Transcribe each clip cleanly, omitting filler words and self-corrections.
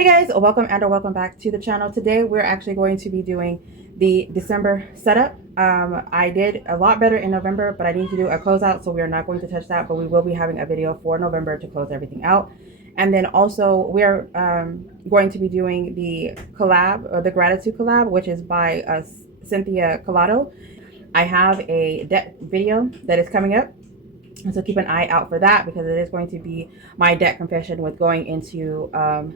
Hey guys, welcome and or welcome back to the channel. Today we're actually going to be doing the December setup. I did a lot better in November, but I need to do a closeout, so we are not going to touch that, but we will be having a video for November to close everything out. And then also we're going to be doing the collab, or the gratitude collab, which is by Cynthia Collado. I have a debt video that is coming up, and so keep an eye out for that, because it is going to be my debt confession with going into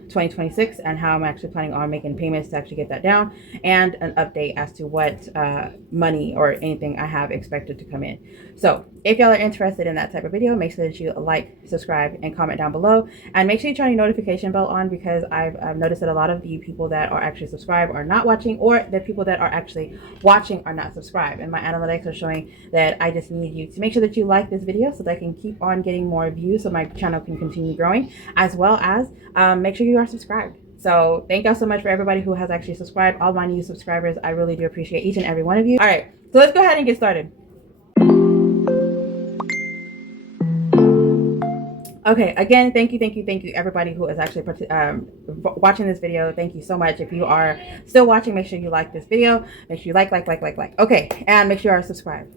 2026 and how I'm actually planning on making payments to actually get that down, and an update as to what money or anything I have expected to come in. So if y'all are interested in that type of video, make sure that you like, subscribe, and comment down below. And make sure you turn your notification bell on, because I've noticed that a lot of the people that are actually subscribed are not watching, or the people that are actually watching are not subscribed. And my analytics are showing that I just need you to make sure that you like this video so that I can keep on getting more views, so my channel can continue growing, as well as make sure you are subscribed. So thank y'all so much for everybody who has actually subscribed. All my new subscribers, I really do appreciate each and every one of you. All right, so let's go ahead and get started. Okay, again, thank you everybody who is actually watching this video. Thank you so much. If you are still watching, make sure you like this video. Make sure you like. Okay, and make sure you are subscribed.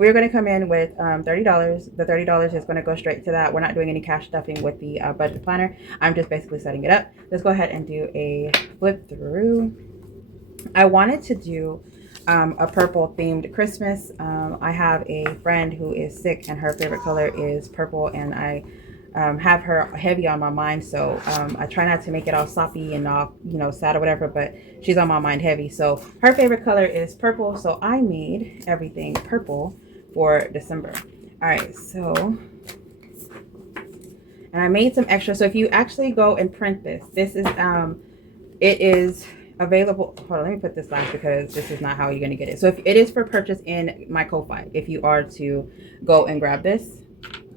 We're going to come in with $30. The $30 is going to go straight to that. We're not doing any cash stuffing with the budget planner. I'm just basically setting it up. Let's go ahead and do a flip through. I wanted to do a purple themed Christmas. I have a friend who is sick and her favorite color is purple, and I have her heavy on my mind, so I try not to make it all soppy and all, you know, sad or whatever, but she's on my mind heavy. So her favorite color is purple, so I made everything purple for December. All right, so, and I made some extra. So if you actually go and print this is it is available. Hold on, let me put this last, because this is not how you're going to get it. So if it is for purchase in my Ko-Fi, if you are to go and grab this.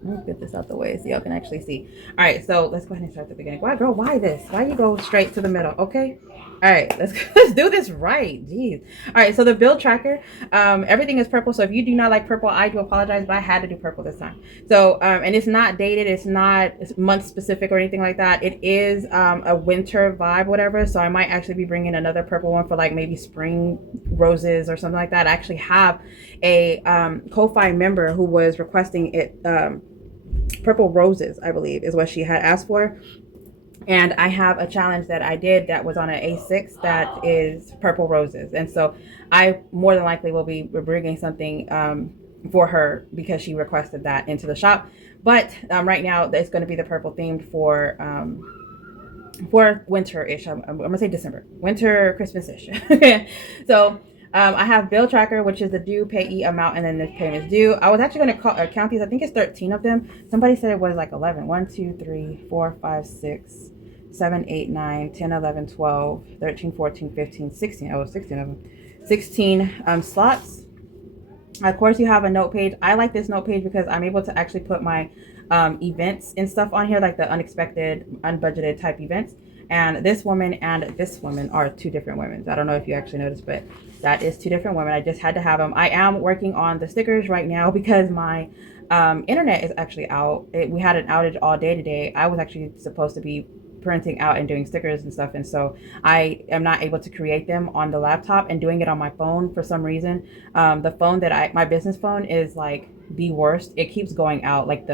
Let me get this out the way so y'all can actually see. All right, so let's go ahead and start at the beginning. Why, girl, why this? Why you go straight to the middle? Okay. All right, let's do this right. Jeez. All right, so the bill tracker, everything is purple. So if you do not like purple, I do apologize, but I had to do purple this time. So, and it's not dated. It's not month specific or anything like that. It is a winter vibe, whatever. So I might actually be bringing another purple one for like maybe spring roses or something like that. I actually have a Ko-Fi member who was requesting it. Purple roses, I believe, is what she had asked for. And I have a challenge that I did that was on an A6 that is purple roses. And so I more than likely will be bringing something for her, because she requested that into the shop. But right now it's going to be the purple themed for winter-ish. I'm going to say December. Winter, Christmas-ish. So I have bill tracker, which is the due, payee, amount, and then the payments due. I was actually going to count these. I think it's 13 of them. Somebody said it was like 11. 1, 2, 3, 4, 5, 6, 7, 8, 9, 10, 11, 12, 13, 14, 15, 16. Oh, 16 of them. 16 slots. Of course, you have a note page. I like this note page because I'm able to actually put my events and stuff on here, like the unexpected, unbudgeted type events. And this woman and this woman are two different women. I don't know if you actually noticed, but that is two different women. I just had to have them. I am working on the stickers right now because my internet is actually out. We had an outage all day today. I was actually supposed to be printing out and doing stickers and stuff, and so I am not able to create them on the laptop, and doing it on my phone for some reason. The phone that my business phone is like the worst. It keeps going out, like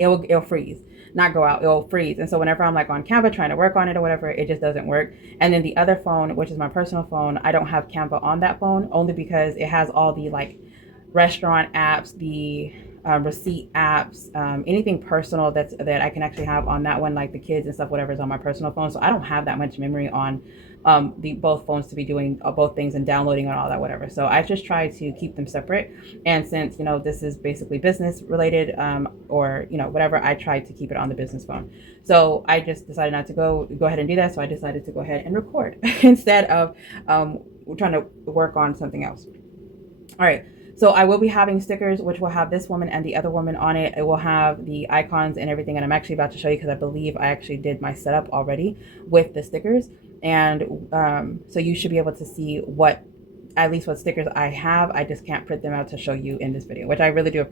it'll freeze. Not go out, it'll freeze. And so whenever I'm like on Canva trying to work on it or whatever, it just doesn't work. And then the other phone, which is my personal phone, I don't have Canva on that phone, only because it has all the like restaurant apps, the receipt apps, anything personal that I can actually have on that one, like the kids and stuff, whatever is on my personal phone. So I don't have that much memory on both phones to be doing both things and downloading and all that, whatever. So I just try to keep them separate. And since, you know, this is basically business related, or, you know, whatever, I try to keep it on the business phone. So I just decided not to go ahead and do that. So I decided to go ahead and record instead of trying to work on something else. All right. So I will be having stickers, which will have this woman and the other woman on it. It will have the icons and everything. And I'm actually about to show you, because I believe I actually did my setup already with the stickers. And so you should be able to see at least what stickers I have. I just can't print them out to show you in this video, which I really do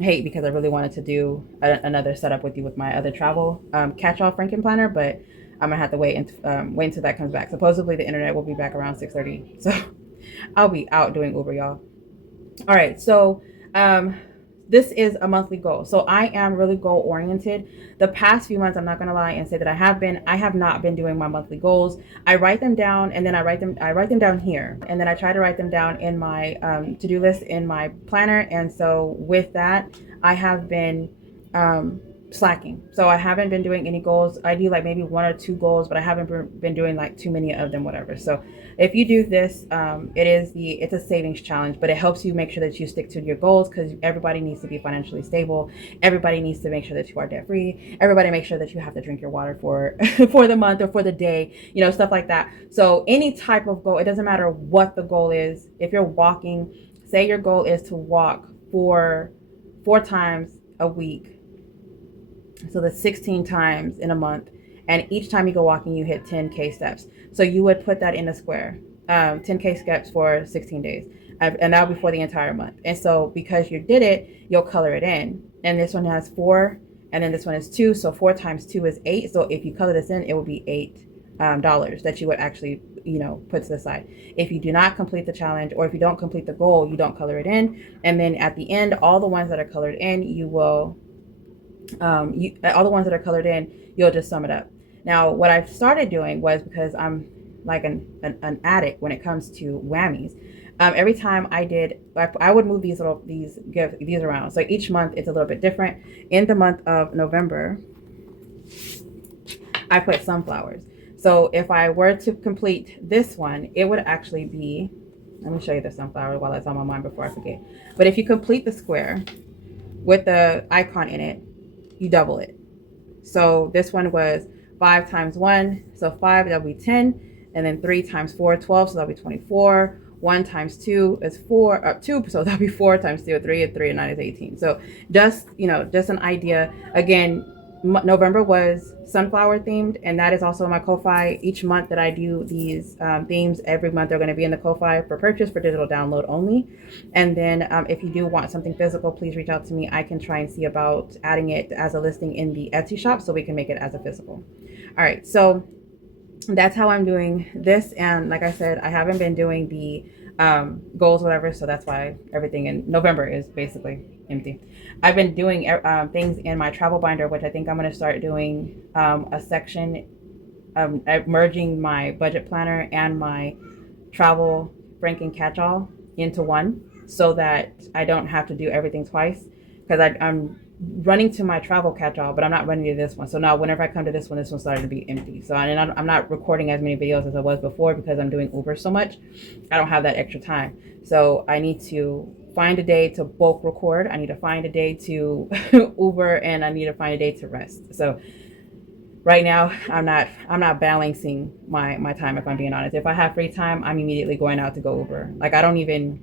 hate because I really wanted to do another setup with you with my other travel catch-all Franken planner, but I'm gonna have to wait until that comes back. Supposedly the internet will be back around 6:30, so I'll be out doing Uber, y'all. All right, so this is a monthly goal. So I am really goal oriented. The past few months, I'm not gonna lie and say that I have not been doing my monthly goals. I write them down and then I write them down here. And then I try to write them down in my to-do list in my planner. And so with that, I have been slacking. So I haven't been doing any goals. I do like maybe 1 or 2 goals, but I haven't been doing like too many of them, whatever. So if you do this, it's a savings challenge, but it helps you make sure that you stick to your goals, because everybody needs to be financially stable. Everybody needs to make sure that you are debt free. Everybody make sure that you have to drink your water for for the month or for the day, you know, stuff like that. So any type of goal, it doesn't matter what the goal is. If you're walking, say your goal is to walk four times a week. So that's 16 times in a month. And each time you go walking, you hit 10K steps. So you would put that in a square, 10K steps for 16 days. And that would be for the entire month. And so because you did it, you'll color it in. And this one has 4, and then this one is 2. So 4 times 2 is 8. So if you color this in, it will be $8 that you would actually, you know, put to the side. If you do not complete the challenge, or if you don't complete the goal, you don't color it in. And then at the end, all the ones that are colored in, you will all the ones that are colored in, you'll just sum it up. Now, what I've started doing was, because I'm like an addict when it comes to whammies. Every time I would move these around. So each month it's a little bit different. In the month of November, I put sunflowers. So if I were to complete this one, it would actually be, let me show you the sunflower while it's on my mind before I forget. But if you complete the square with the icon in it, you double it. So this one was 5 times 1, so 5, that'll be 10, and then 3 times 4, 12, so that'll be 24. 1 times 2 is 2, so that'll be 4 times 2, 3, and 3 and 9 is 18. So just, you know, just an idea. Again, November was sunflower themed, and that is also in my Ko-Fi. Each month that I do these themes, every month they're going to be in the Ko-Fi for purchase, for digital download only. And then if you do want something physical, please reach out to me. I can try and see about adding it as a listing in the Etsy shop so we can make it as a physical. All right, so that's how I'm doing this. And like I said, I haven't been doing the goals, whatever, so that's why everything in November is basically empty. I've been doing things in my travel binder, which I think I'm going to start doing a section merging my budget planner and my travel Franken catch-all into one, so that I don't have to do everything twice, because I'm running to my travel catch-all, but I'm not running to this one. So now whenever I come to this one started to be empty. So I'm not recording as many videos as I was before, because I'm doing Uber so much. I don't have that extra time. So I need to find a day to bulk record. I need to find a day to Uber, and I need to find a day to rest. So right now I'm not balancing my time, if I'm being honest. If I have free time, I'm immediately going out to go Uber. Like, I don't even,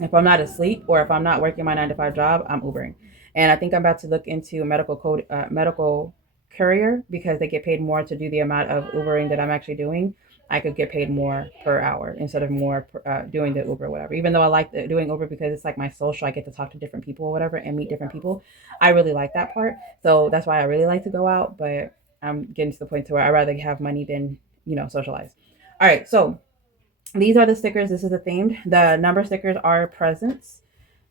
if I'm not asleep or if I'm not working my 9-to-5 job, I'm Ubering. And I think I'm about to look into medical courier, because they get paid more to do the amount of Ubering that I'm actually doing. I could get paid more per hour instead of more doing the Uber, whatever. Even though I like doing Uber because it's like my social, I get to talk to different people or whatever and meet different people. I really like that part. So that's why I really like to go out. But I'm getting to the point to where I'd rather have money than, you know, socialize. All right, so these are the stickers. This is the theme. The number stickers are presents.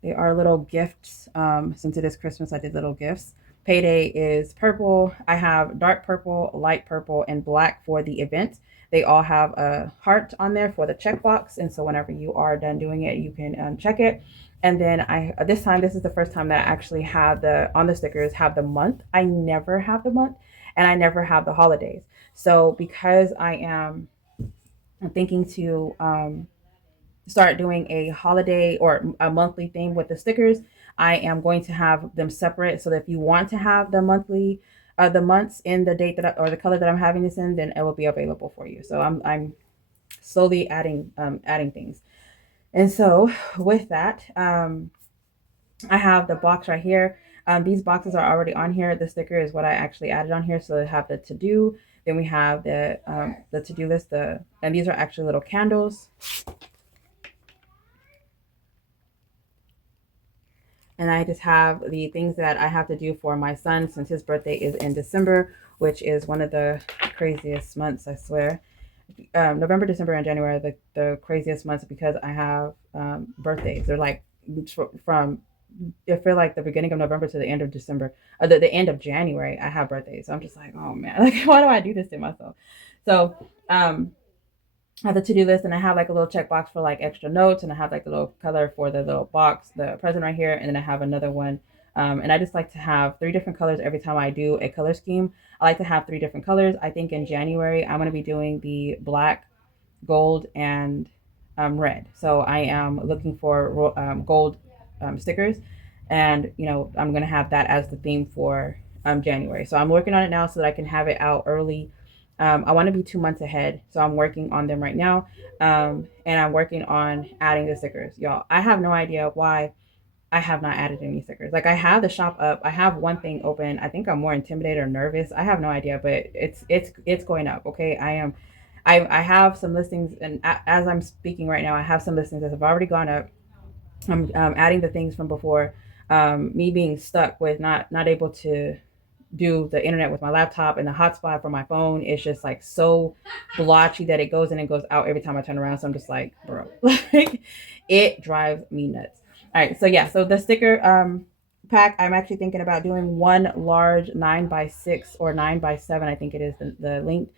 They are little gifts. Since it is Christmas, I did little gifts. Payday is purple. I have dark purple, light purple, and black for the event. They all have a heart on there for the checkbox. And so whenever you are done doing it, you can check it. And then this is the first time that I actually have on the stickers have the month. I never have the month, and I never have the holidays. So because I am thinking to start doing a holiday or a monthly theme with the stickers, I am going to have them separate, so that if you want to have the monthly the months in the date or the color that I'm having this in, then it will be available for you. So I'm slowly adding things. And so with that, I have the box right here. These boxes are already on here. The sticker is what I actually added on here. So I have the to-do, then we have the to-do list, and these are actually little candles. And I just have the things that I have to do for my son since his birthday is in December, which is one of the craziest months, I swear. November, December, and January are the craziest months because I have birthdays. They're like from, I feel like the beginning of November to the end of December, the end of January, I have birthdays. So I'm just like, oh man, like why do I do this to myself? So I have the to-do list, and I have like a little checkbox for like extra notes, and I have like a little color for the little box, the present right here, and then I have another one. And I just like to have 3 different colors every time I do a color scheme. I like to have 3 different colors. I think in January I'm going to be doing the black, gold, and red. So I am looking for gold stickers, and I'm going to have that as the theme for January. So I'm working on it now so that I can have it out early. I want to be 2 months ahead, so I'm working on them right now. And I'm working on adding the stickers. Y'all, I have no idea why I have not added any stickers. Like, I have the shop up. I have one thing open. I think I'm more intimidated or nervous. I have no idea, but it's going up. Okay. I have some listings, and as I'm speaking right now, I have some listings that have already gone up. I'm adding the things from before. Me being stuck with not able to do the internet with my laptop, and the hotspot for my phone is just like so blotchy that it goes in and goes out every time I turn around. So I'm just like, bro, like it drives me nuts. All right, so yeah, so the sticker pack, I'm actually thinking about doing one large 9x6 or 9x7, I think it is, the linked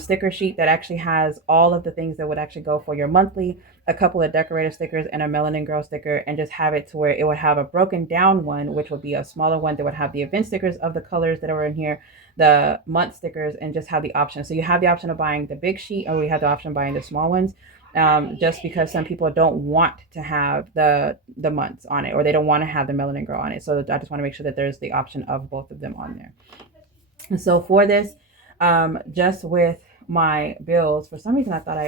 sticker sheet that actually has all of the things that would actually go for your monthly, a couple of decorative stickers, and a Melanin Girl sticker, and just have it to where it would have a broken down one, which would be a smaller one that would have the event stickers of the colors that are in here, the month stickers, and just have the option. So you have the option of buying the big sheet, or we have the option of buying the small ones. Just because some people don't want to have the months on it, or they don't want to have the Melanin Girl on it. So I just want to make sure that there's the option of both of them on there. And so for this, just with my bills, for some reason I thought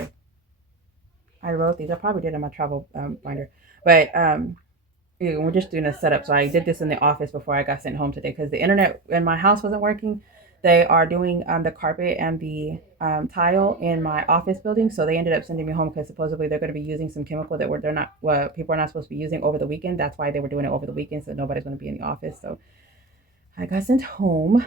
I wrote these. I probably did in my travel binder, but we're just doing a setup. So I did this in the office before I got sent home today because the internet in my house wasn't working. They are doing the carpet and the tile in my office building, so they ended up sending me home because supposedly they're going to be using some chemical that people are not supposed to be using over the weekend. That's why they were doing it over the weekend, so nobody's going to be in the office. So I got sent home.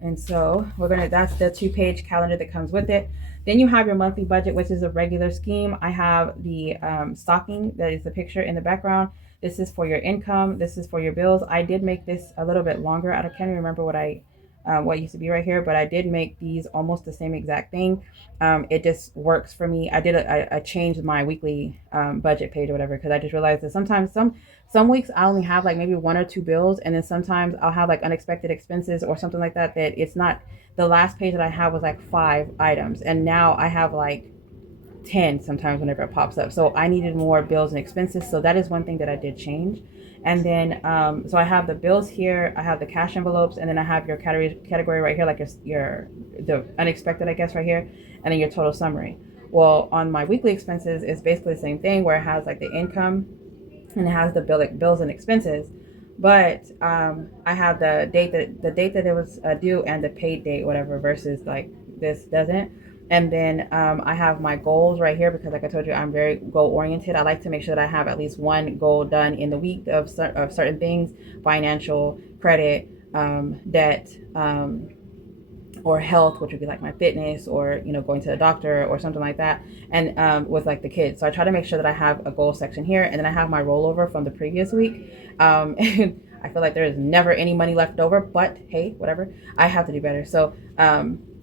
And so that's the 2-page calendar that comes with it. Then you have your monthly budget, which is a regular scheme. I have the stocking that is the picture in the background. This is for your income. This is for your bills. I did make this a little bit longer. I can't remember what used to be right here, but I did make these almost the same exact thing. It just works for me. I changed my weekly budget page or whatever, because I just realized that sometimes some weeks I only have like maybe 1 or 2 bills, and then sometimes I'll have like unexpected expenses or something like that it's not. The last page that I have was like 5 items, and now I have like 10 sometimes whenever it pops up. So I needed more bills and expenses. So that is one thing that I did change. And then so I have the bills here, I have the cash envelopes, and then I have your category right here, like the unexpected, I guess, right here, and then your total summary. Well, on my weekly expenses, it's basically the same thing, where it has like the income and it has the bills and expenses. But I have the date that it was due and the paid date, whatever, versus like this doesn't. And then I have my goals right here, because like I told you, I'm very goal oriented. I like to make sure that I have at least one goal done in the week of certain things: financial, credit, debt, or health, which would be like my fitness, or going to the doctor or something like that, and with like the kids. So I try to make sure that I have a goal section here, and then I have my rollover from the previous week. And I feel like there is never any money left over, but hey, whatever, I have to do better. So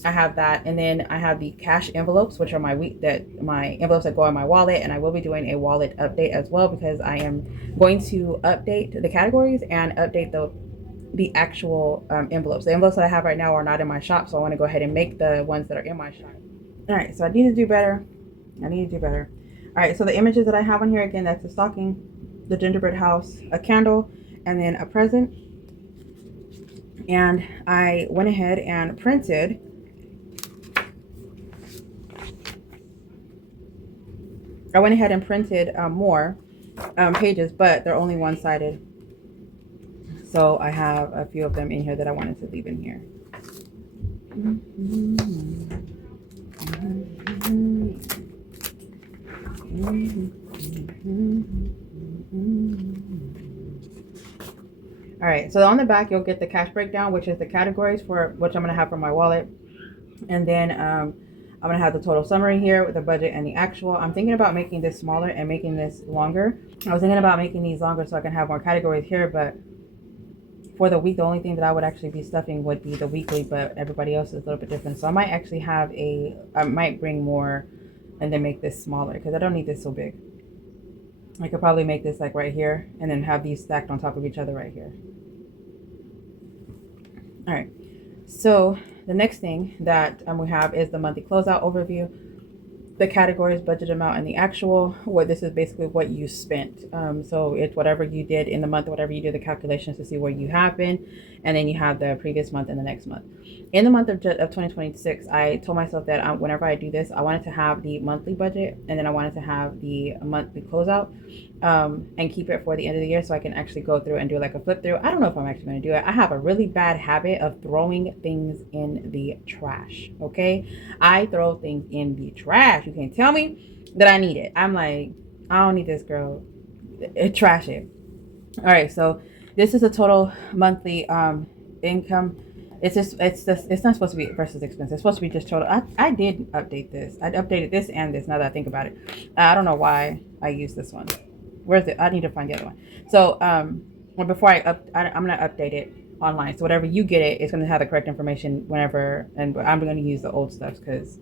I have that, and then I have the cash envelopes, which are my envelopes that go in my wallet, and I will be doing a wallet update as well, because I am going to update the categories and update the actual envelopes. The envelopes that I have right now are not in my shop, so I want to go ahead and make the ones that are in my shop. All right, so I need to do better. All right, so the images that I have on here, again, that's the stocking, the gingerbread house, a candle, and then a present. And I went ahead and printed more pages, but they're only one-sided. So I have a few of them in here that I wanted to leave in here. All right, so on the back you'll get the cash breakdown, which is the categories for which I'm gonna have for my wallet, and then I'm gonna have the total summary here with the budget and the actual. I'm thinking about making this smaller and making this longer. I was thinking about making these longer so I can have more categories here, but for the week, the only thing that I would actually be stuffing would be the weekly, but everybody else is a little bit different. So I might actually I might bring more and then make this smaller because I don't need this so big. I could probably make this like right here and then have these stacked on top of each other right here. All right, so the next thing that we have is the monthly closeout overview, the categories, budget amount, and the actual. What this is basically what you spent. So it's whatever you did in the month, whatever you do the calculations to see where you have been, and then you have the previous month and the next month. In the month of 2026, I told myself that whenever I do this, I wanted to have the monthly budget, and then I wanted to have the monthly closeout, and keep it for the end of the year so I can actually go through and do like a flip through. I don't know if I'm actually going to do it. I have a really bad habit of throwing things in the trash. Okay, I throw things in the trash. You can't tell me that I need it. I'm like, I don't need this, girl. Trash it. All right, so this is a total monthly income. It's not supposed to be versus expense. It's supposed to be just total. I did update this. I updated this and this now that I think about it. I don't know why I used this one. Where's it? I need to find the other one. So before I'm gonna update it online. So whatever you get it's gonna have the correct information whenever, and I'm gonna use the old stuff because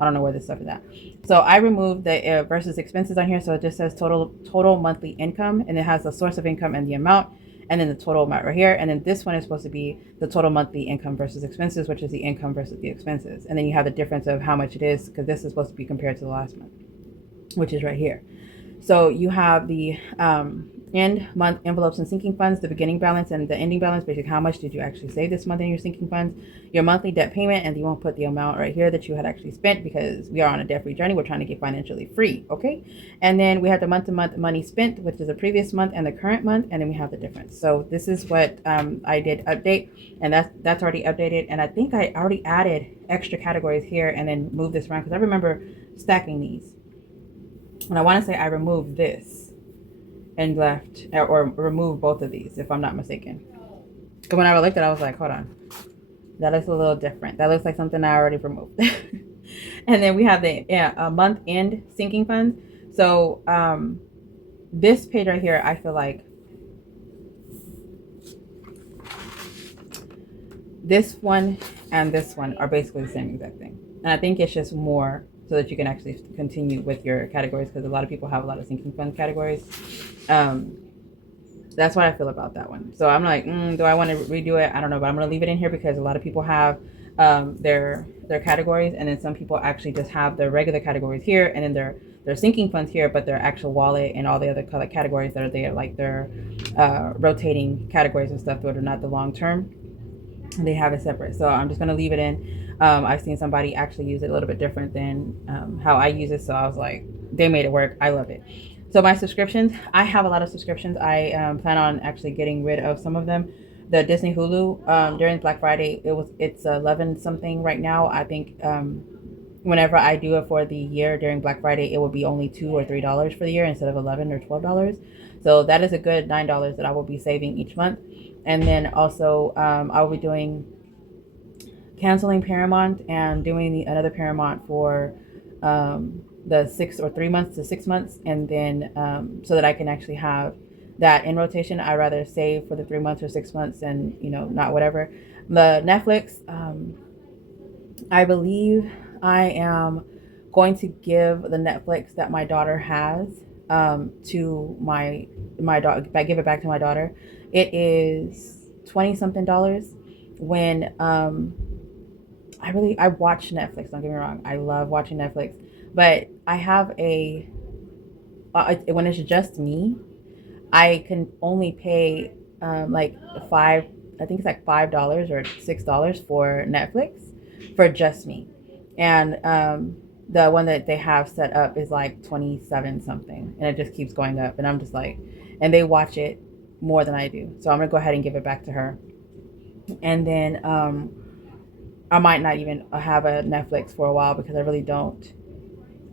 I don't know where this stuff is at. So I removed the versus expenses on here. So it just says total monthly income, and it has the source of income and the amount, and then the total amount right here. And then this one is supposed to be the total monthly income versus expenses, which is the income versus the expenses. And then you have the difference of how much it is because this is supposed to be compared to the last month, which is right here. So you have the end month envelopes and sinking funds, the beginning balance and the ending balance, basically how much did you actually save this month in your sinking funds, your monthly debt payment, and you won't put the amount right here that you had actually spent because we are on a debt-free journey. We're trying to get financially free, okay? And then we have the month-to-month money spent, which is the previous month and the current month, and then we have the difference. So this is what I did update, and that's already updated. And I think I already added extra categories here and then moved this around because I remember stacking these. And I want to say I removed this and left or removed both of these, if I'm not mistaken. Because when I looked at it, I was like, hold on. That looks a little different. That looks like something I already removed. And then we have the month end sinking funds. So this page right here, I feel like this one and this one are basically the same exact thing. And I think it's just more so that you can actually continue with your categories because a lot of people have a lot of sinking fund categories. That's what I feel about that one. So I'm like, do I want to redo it? I don't know, but I'm going to leave it in here because a lot of people have their categories, and then some people actually just have their regular categories here, and then their sinking funds here, but their actual wallet and all the other color categories that are there, like their rotating categories and stuff that are not the long term. They have it separate. So I'm just going to leave it in. I've seen somebody actually use it a little bit different than how I use it. So I was like, they made it work. I love it. So my subscriptions, I have a lot of subscriptions. I plan on actually getting rid of some of them. The Disney Hulu, during Black Friday, it's 11 something right now. I think whenever I do it for the year during Black Friday, it will be only $2 or $3 for the year instead of $11 or $12. So that is a good $9 that I will be saving each month. And then also I will be canceling Paramount and doing another Paramount for the 3 months to 6 months, and then so that I can actually have that in rotation. I rather save for the 3 months or 6 months and not whatever. The Netflix, I believe I am going to give the Netflix that my daughter has to my daughter. I give it back to my daughter. It is $20 something when I watch Netflix, don't get me wrong. I love watching Netflix, but I have when it's just me, I can only pay like I think it's like $5 or $6 for Netflix for just me. And the one that they have set up is like 27 something, and it just keeps going up. And I'm just like, and they watch it more than I do. So I'm gonna go ahead and give it back to her. And then I might not even have a Netflix for a while because I really don't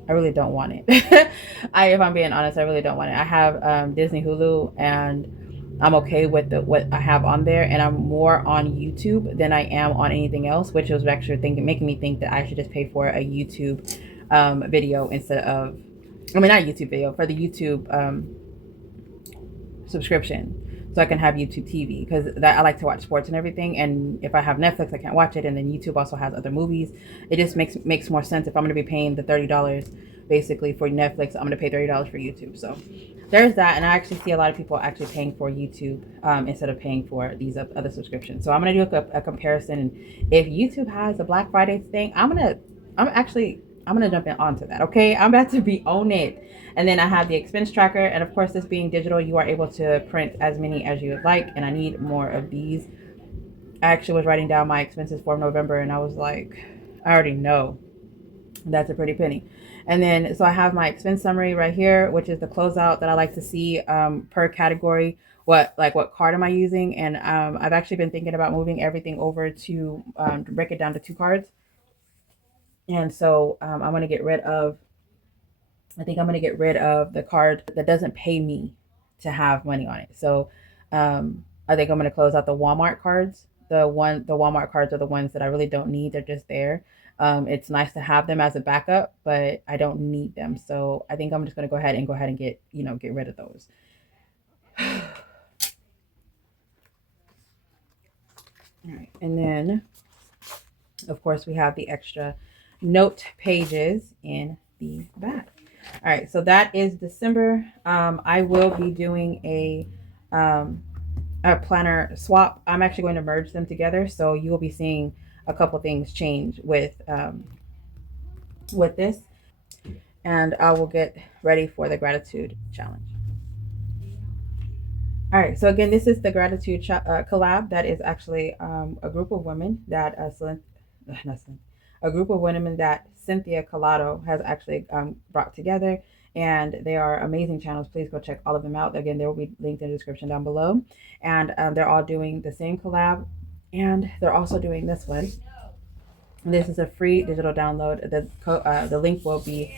want it. If I'm being honest, I really don't want it. I have Disney Hulu, and I'm okay with what I have on there, and I'm more on YouTube than I am on anything else, which was actually making me think that I should just pay for a YouTube video instead of, I mean, not YouTube video, for the YouTube subscription, so I can have YouTube TV, because that I like to watch sports and everything. And if I have Netflix, I can't watch it, and then YouTube also has other movies. It just makes more sense if I'm going to be paying the $30 basically for Netflix. I'm going to pay $30 for YouTube. So there's that. And I actually see a lot of people actually paying for YouTube instead of paying for these other subscriptions. So I'm going to do a comparison. And if YouTube has a Black Friday thing, I'm gonna jump in onto that. Okay, I'm about to be on it. And then I have the expense tracker, and of course, this being digital, you are able to print as many as you would like, and I need more of these. I actually was writing down my expenses for November, and I was like, I already know that's a pretty penny. And then so I have my expense summary right here, which is the closeout that I like to see per category. What card am I using? And I've actually been thinking about moving everything over to break it down to 2 cards. And so I'm going to get rid of, I think I'm going to get rid of the card that doesn't pay me to have money on it. So I think I'm going to close out the Walmart cards. The Walmart cards are the ones that I really don't need. They're just there. It's nice to have them as a backup, but I don't need them. So I think I'm just going to go ahead and get rid of those. All right. And then, of course, we have the extra note pages in the back. All right, so that is December. I will be doing a planner swap. I'm actually going to merge them together, so you will be seeing a couple things change with this, and I will get ready for the gratitude challenge. All right, so again, this is the gratitude collab. That is actually a group of women that a group of women that Cynthia Collado has actually brought together, and they are amazing channels. Please go check all of them out. Again, they will be linked in the description down below, and they're all doing the same collab, and they're also doing this one. This is a free digital download. The link will be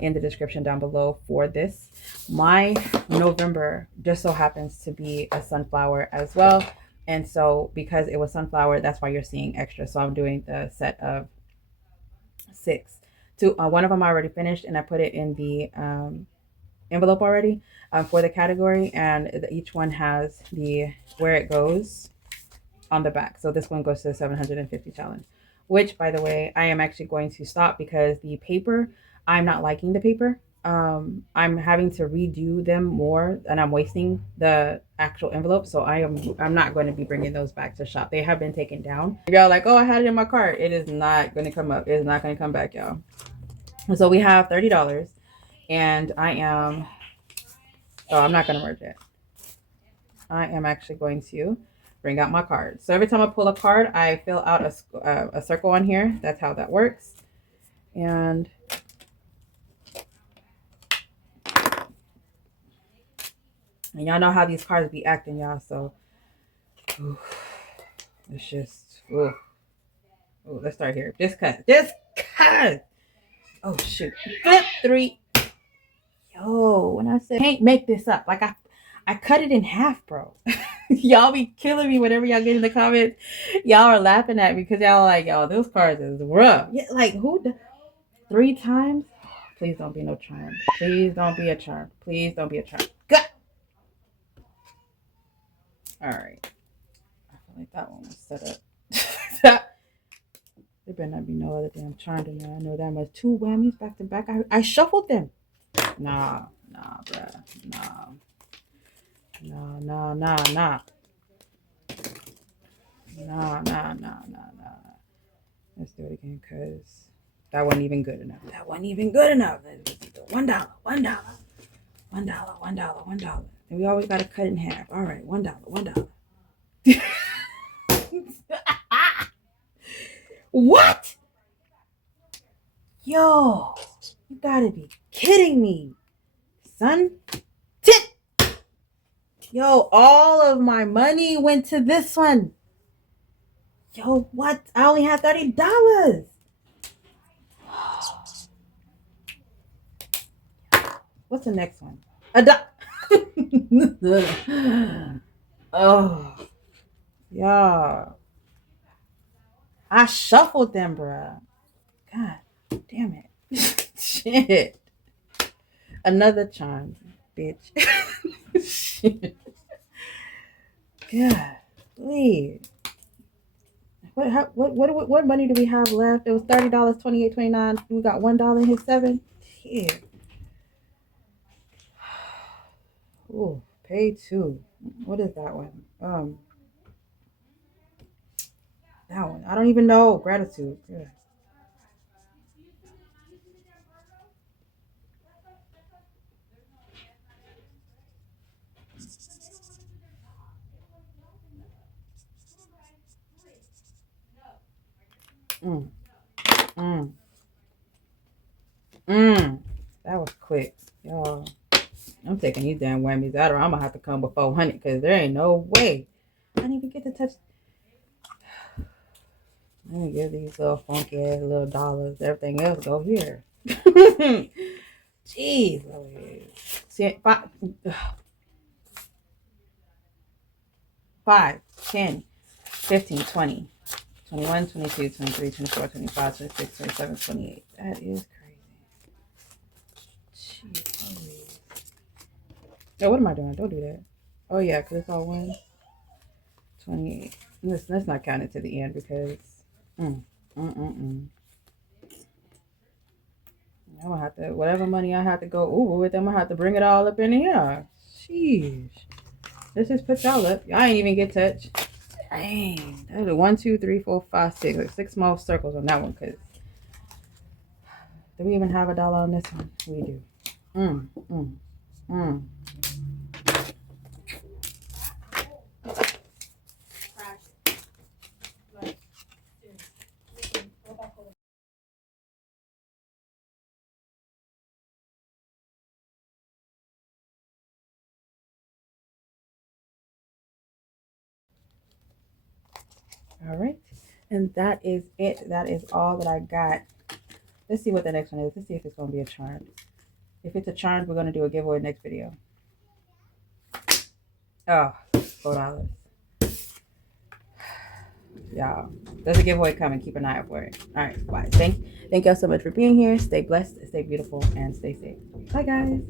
in the description down below for this. My November just so happens to be a sunflower as well, and so because it was sunflower, that's why you're seeing extra. So I'm doing the set of 6. One of them I already finished, and I put it in the envelope already for the category, and each one has the where it goes on the back. So this one goes to the 750 challenge, which, by the way, I am actually going to stop because the paper, I'm not liking the paper. I'm having to redo them more, and I'm wasting the actual envelope. So I'm not going to be bringing those back to shop. They have been taken down. If y'all like, oh, I had it in my cart, it is not going to come up. It is not going to come back, y'all. So we have $30, and I'm not going to merge it. I am actually going to bring out my card. So every time I pull a card, I fill out a circle on here. That's how that works. And y'all know how these cards be acting, y'all. So it's just, let's start here. Just cause. Oh shoot. Flip 3. Yo, when I said can't make this up, like I cut it in half, bro. Y'all be killing me whenever y'all get in the comments. Y'all are laughing at me because y'all are like, yo, those cards is rough. Yeah, like 3 times? Please don't be no charm. Please don't be a charm. Please don't be a charm. Go. All right. I feel like that one was set up. There better not be no other damn charm in there. I know that much. 2 whammies back to back. I shuffled them. Nah, bruh. Nah. Nah. Let's do it again, because that wasn't even good enough. Let's do $1. And we always got to cut it in half. All right, $1. What? Yo, you gotta be kidding me, son. Yo, all of my money went to this one. Yo, what? I only had $30. What's the next one? Oh, y'all. I shuffled them, bruh. God damn it. Shit. Another charm, bitch. Shit. God, please. What money do we have left? It was $30, 28.29. We got $1 in his seven. Yeah. Ooh, pay two. What is that one? That one. I don't even know. Gratitude. Yeah. Mm, mm, mm. That was quick, y'all. I'm taking these damn whammies out, or I'm gonna have to come with 400 because there ain't no way. I didn't even get to touch. Let me give these little funky ass little dollars. Everything else go here. Jeez, Louise. See, 5, 10, 15, 20, 21, 22, 23, 24, 25, 26, 27, 28. That is crazy. Jeez, Louise. Oh, what am I doing? Don't do that. Oh, yeah, because it's all one. 28. Let's not count it to the end because. Mm, mm, mm, mm. I'm gonna have to, whatever money I have to go Uber with, I'm gonna have to bring it all up in here. Sheesh. Let's just put y'all up. Y'all ain't even get touched. Dang. That was a 1, 2, 3, 4, 5, 6. Like 6 small circles on that one. Cause do we even have $1 on this one? We do. Mm, mm, mm. All right. And that is it. That is all that I got. Let's see what the next one is. Let's see if it's going to be a charm. If it's a charm, we're going to do a giveaway next video. Oh, $4. Y'all, there's a giveaway coming. Keep an eye out for it. All right. Bye. Thank y'all so much for being here. Stay blessed, stay beautiful, and stay safe. Bye, guys.